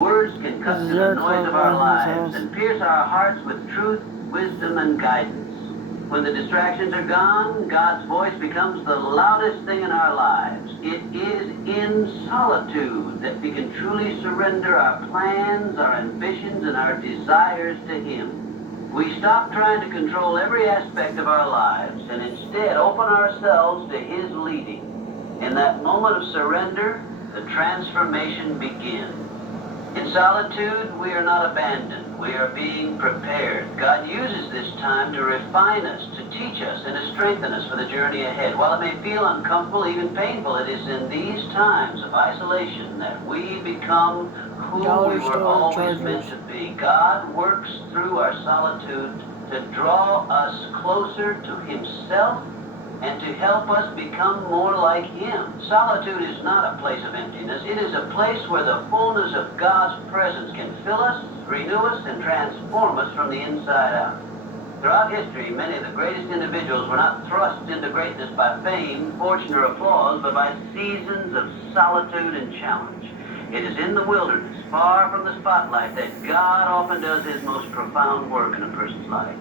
Words can cut through the noise of our lives and pierce our hearts with truth, wisdom, and guidance. When the distractions are gone, God's voice becomes the loudest thing in our lives. It is in solitude that we can truly surrender our plans, our ambitions, and our desires to Him. We stop trying to control every aspect of our lives and instead open ourselves to His leading. In that moment of surrender, the transformation begins. In solitude, we are not abandoned. We are being prepared. God uses this time to refine us, to teach us, and to strengthen us for the journey ahead. While it may feel uncomfortable, even painful, it is in these times of isolation that we become who we were always meant to be. God works through our solitude to draw us closer to Himself and to help us become more like Him. Solitude is not a place of emptiness. It is a place where the fullness of God's presence can fill us, renew us, and transform us from the inside out. Throughout history, many of the greatest individuals were not thrust into greatness by fame, fortune, or applause, but by seasons of solitude and challenge. It is in the wilderness, far from the spotlight, that God often does His most profound work in a person's life.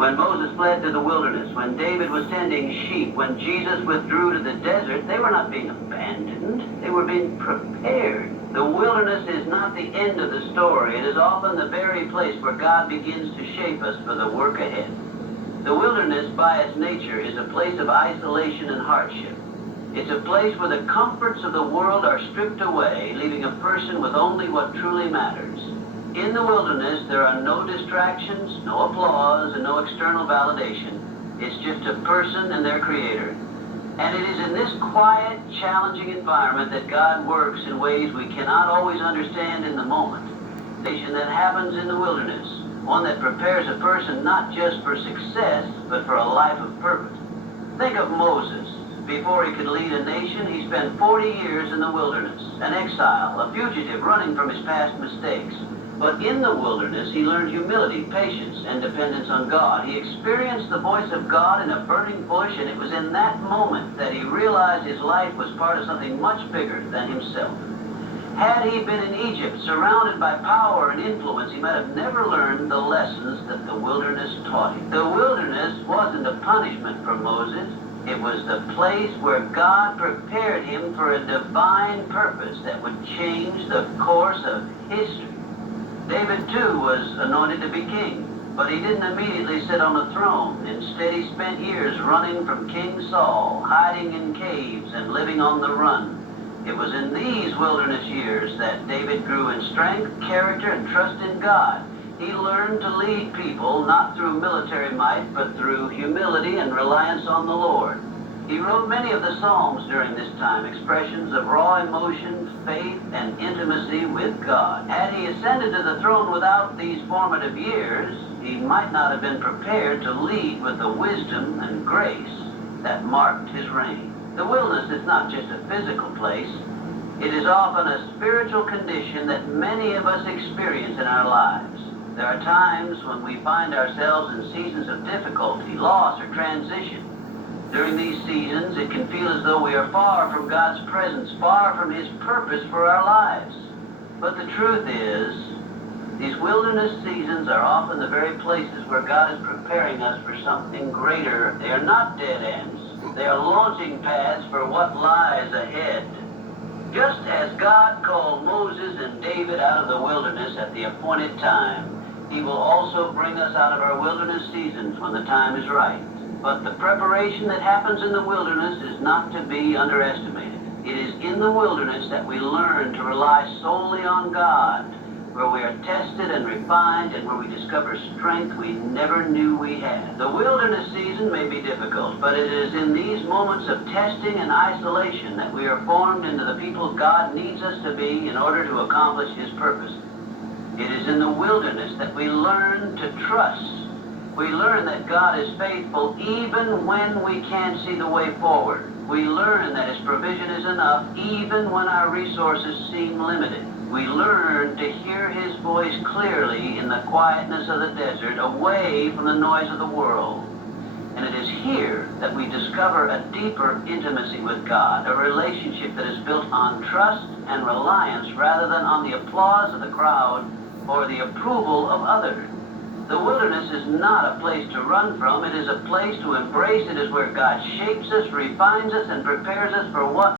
When Moses fled to the wilderness, when David was tending sheep, when Jesus withdrew to the desert, they were not being abandoned. They were being prepared. The wilderness is not the end of the story. It is often the very place where God begins to shape us for the work ahead. The wilderness, by its nature, is a place of isolation and hardship. It's a place where the comforts of the world are stripped away, leaving a person with only what truly matters. In the wilderness, there are no distractions, no applause, and no external validation. It's just a person and their Creator. And it is in this quiet, challenging environment that God works in ways we cannot always understand in the moment. That happens in the wilderness, one that prepares a person not just for success, but for a life of purpose. Think of Moses. Before he could lead a nation, he spent 40 years in the wilderness, an exile, a fugitive running from his past mistakes. But in the wilderness, he learned humility, patience, and dependence on God. He experienced the voice of God in a burning bush, and it was in that moment that he realized his life was part of something much bigger than himself. Had he been in Egypt, surrounded by power and influence, he might have never learned the lessons that the wilderness taught him. The wilderness wasn't a punishment for Moses. It was the place where God prepared him for a divine purpose that would change the course of history. David, too, was anointed to be king, but he didn't immediately sit on the throne. Instead, he spent years running from King Saul, hiding in caves and living on the run. It was in these wilderness years that David grew in strength, character, and trust in God. He learned to lead people not through military might, but through humility and reliance on the Lord. He wrote many of the Psalms during this time, expressions of raw emotion, faith, and intimacy with God. Had he ascended to the throne without these formative years, he might not have been prepared to lead with the wisdom and grace that marked his reign. The wilderness is not just a physical place. It is often a spiritual condition that many of us experience in our lives. There are times when we find ourselves in seasons of difficulty, loss, or transition. During these seasons, it can feel as though we are far from God's presence, far from His purpose for our lives. But the truth is, these wilderness seasons are often the very places where God is preparing us for something greater. They are not dead ends. They are launching pads for what lies ahead. Just as God called Moses and David out of the wilderness at the appointed time, He will also bring us out of our wilderness seasons when the time is right. But the preparation that happens in the wilderness is not to be underestimated. It is in the wilderness that we learn to rely solely on God, where we are tested and refined, and where we discover strength we never knew we had. The wilderness season may be difficult, but it is in these moments of testing and isolation that we are formed into the people God needs us to be in order to accomplish His purpose. It is in the wilderness that we learn to trust. We learn that God is faithful even when we can't see the way forward. We learn that His provision is enough even when our resources seem limited. We learn to hear His voice clearly in the quietness of the desert, away from the noise of the world. And it is here that we discover a deeper intimacy with God, a relationship that is built on trust and reliance rather than on the applause of the crowd or the approval of others. The wilderness is not a place to run from. It is a place to embrace. It is where God shapes us, refines us, and prepares us for what